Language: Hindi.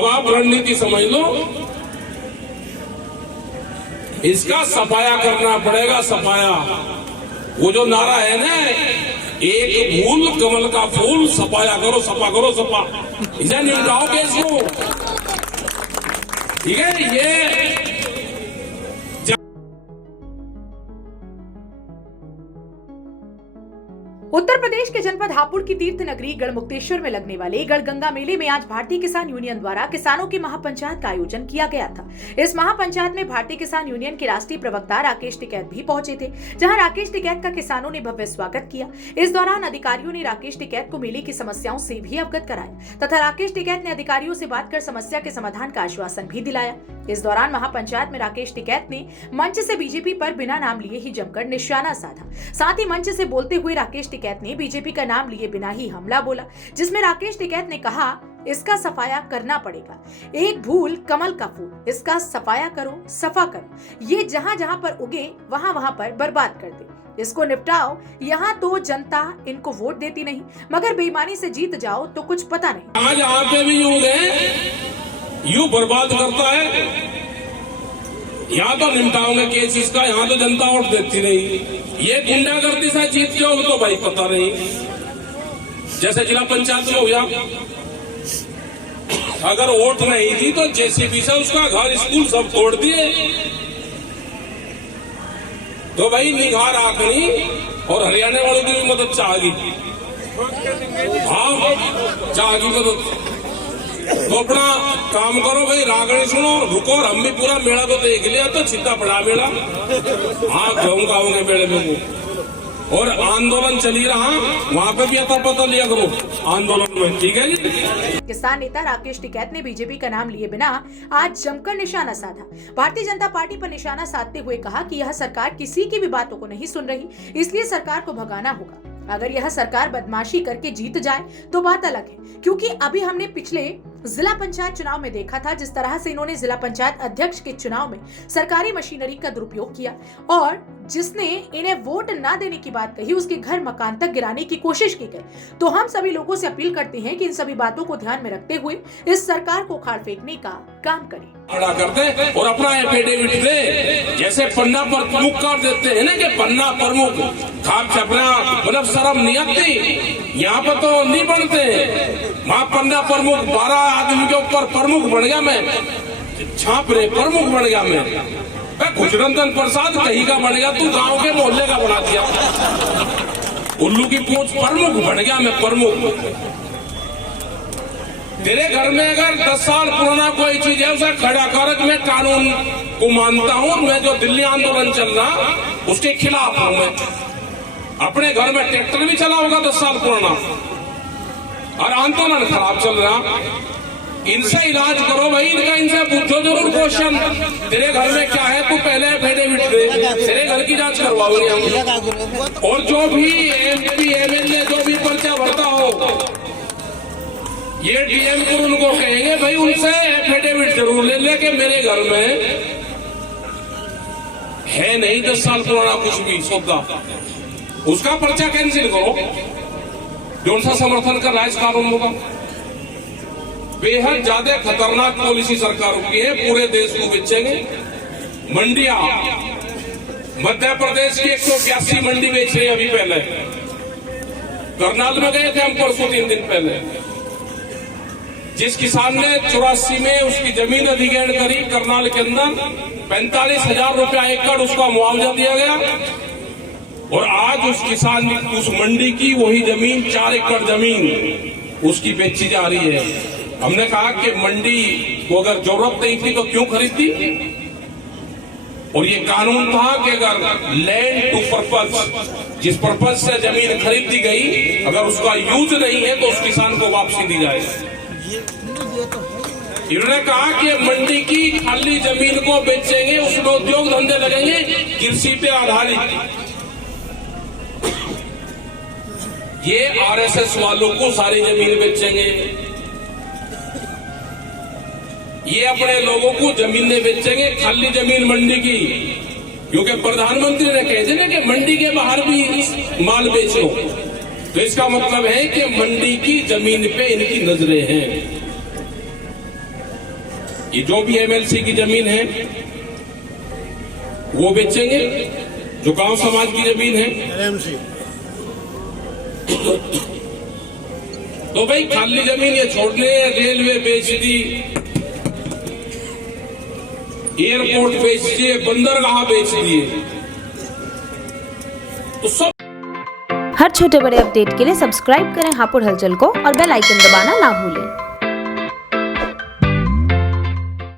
अब आप रणनीति समझ लो, इसका सफाया करना पड़ेगा। सफाया, वो जो नारा है ना, एक फूल कमल का फूल, सफाया करो, सफा करो, सफा, इसे निपटाओ केस को, ठीक है। ये उत्तर प्रदेश के जनपद हापुड़ की तीर्थ नगरी गढ़मुक्तेश्वर में लगने वाले गढ़गंगा मेले में आज भारतीय किसान यूनियन द्वारा किसानों की महापंचायत का आयोजन किया गया था। इस महापंचायत में भारतीय किसान यूनियन के राष्ट्रीय प्रवक्ता राकेश टिकैत भी पहुंचे थे, जहां राकेश टिकैत का किसानों ने भव्य स्वागत किया। इस दौरान अधिकारियों ने राकेश टिकैत को मेले की समस्याओं से भी अवगत कराया तथा राकेश टिकैत ने अधिकारियों से बात कर समस्या के समाधान का आश्वासन भी दिलाया। इस दौरान महापंचायत में राकेश टिकैत ने मंच से बीजेपी पर बिना नाम लिए ही जमकर निशाना साधा। साथ ही मंच से बोलते हुए राकेश टिकैत ने बीजेपी का नाम लिए बिना ही हमला बोला, जिसमें राकेश टिकैत ने कहा, इसका सफाया करना पड़ेगा। एक भूल कमल का फूल, इसका सफाया करो, सफा करो। ये जहां जहां पर उगे वहां वहां पर बर्बाद कर दे, इसको निपटाओ। यहाँ तो जनता इनको वोट देती नहीं, मगर बेईमानी से जीत जाओ तो कुछ पता नहीं। आज यहाँ पे भी यूं बर्बाद करता है। यहाँ तो निपटाओगे केस इसका, यहाँ तो जनता वोट देती नहीं। ये गुंडागर्दी से जीत जाओ तो भाई पता नहीं। जैसे जिला पंचायत में हुआ, अगर वोट नहीं थी तो जेसीबी से उसका घर स्कूल सब तोड़ दिए। तो भाई निगार आखनी और हरियाणा वालों की भी मदद चाहेगी। हाँ, चाहेगी मदद। तो अपना काम करो भाई, रागणी सुनो, रुको। और हम भी पूरा मेला तो देख लिया, तो चित्ता पड़ा मेला। हाँ, गाँव मेले में वो और आंदोलन चली रहा, वहाँ पे भी अता पता लिया करो आंदोलन में, ठीक है जी। किसान नेता राकेश टिकैत ने बीजेपी का नाम लिए बिना आज जमकर निशाना साधा। भारतीय जनता पार्टी पर निशाना साधते हुए कहा कि यह सरकार किसी की भी बातों को नहीं सुन रही, इसलिए सरकार को भगाना होगा। अगर यह सरकार बदमाशी करके जीत जाए तो बात अलग है, क्योंकि अभी हमने पिछले जिला पंचायत चुनाव में देखा था जिस तरह से इन्होंने जिला पंचायत अध्यक्ष के चुनाव में सरकारी मशीनरी का दुरुपयोग किया और जिसने इन्हें वोट ना देने की बात कही, उसके घर मकान तक गिराने की कोशिश की गई। तो हम सभी लोगों से अपील करते हैं कि इन सभी बातों को ध्यान में रखते हुए इस सरकार को उखाड़ फेंकने का काम करें। खड़ा करते और अपना एफिडेविट दे, जैसे पन्ना पर प्रमुख कर देते हैं ना कि पन्ना प्रमुख, खाप छपना, मतलब शर्म नहीं आती। यहाँ पर तो नहीं बनते। वहाँ पन्ना प्रमुख 12 आदमी के ऊपर प्रमुख बन गया मैं, छाप रहे प्रमुख बन गया मैं। खुशरंजन प्रसाद कहीं का बन गया, तू गांव के मोहल्ले का बना दिया। उल्लू की पूंछ प्रमुख बन गया मैं, प्रमुख। तेरे घर में अगर 10 साल पुराना कोई चीज है उसे खड़ा कर, मैं कानून को मानता हूँ। मैं जो दिल्ली आंदोलन चल रहा उसके खिलाफ हूँ। मैं अपने घर में ट्रैक्टर भी चला होगा 10 साल पुराना और आंदोलन खराब चल रहा। इनसे इलाज करो भाई, इनका इनसे पूछो जरूर क्वेश्चन, तेरे घर में क्या है, तू पहले एफिडेविट दे, तेरे घर की जांच करवाओगे हम। और जो भी एमपी एमएलए जो भी पर्चा भरता हो, ये डीएम को उनको कहेंगे भाई उनसे एफिडेविट जरूर ले लेके मेरे घर में है नहीं 10 साल पुराना कुछ भी सौदा, उसका पर्चा कैंसिल करो। जो सा समर्थन कर रहा है इस कानून का, बेहद ज्यादा खतरनाक पॉलिसी सरकारों की है। पूरे देश को बेचेंगे। मंडियां, मध्य प्रदेश की 182 मंडी बेच रही है। अभी पहले करनाल में गए थे हम परसों 3 दिन पहले। जिस किसान ने 84 में उसकी जमीन अधिग्रहण करी करनाल के अंदर, 45,000 रुपया एकड़ उसका मुआवजा दिया गया। और आज उस किसान ने उस मंडी की वही जमीन 4 एकड़ जमीन उसकी बेची जा रही है। हमने कहा कि मंडी को अगर जरूरत नहीं थी तो क्यों खरीदी? और ये कानून था कि अगर लैंड टू पर्पज, जिस पर्पज से जमीन खरीदी गई, अगर उसका यूज नहीं है तो उस किसान को वापसी दी जाए। इन्होंने कहा कि मंडी की खाली जमीन को बेचेंगे, उसमें उद्योग धंधे लगेंगे कृषि पे आधारित। ये आरएसएस वालों को सारी जमीन बेचेंगे, ये अपने लोगों को जमीनें बेचेंगे, खाली जमीन मंडी की। क्योंकि प्रधानमंत्री ने कह दिया कि मंडी के बाहर भी माल बेचो, तो इसका मतलब है कि मंडी की जमीन पे इनकी नजरें हैं। ये जो भी एमएलसी की जमीन है वो बेचेंगे, जो गांव समाज की जमीन है। एलएमसी तो भाई खाली जमीन ये छोड़ने, रेलवे बेच दी, एयरपोर्ट बेच दिए, बंदरगाह बेच दिए, तो सब हर छोटे बड़े अपडेट के लिए सब्सक्राइब करें हापुड़ हलचल को और बेल आइकन दबाना ना भूलें।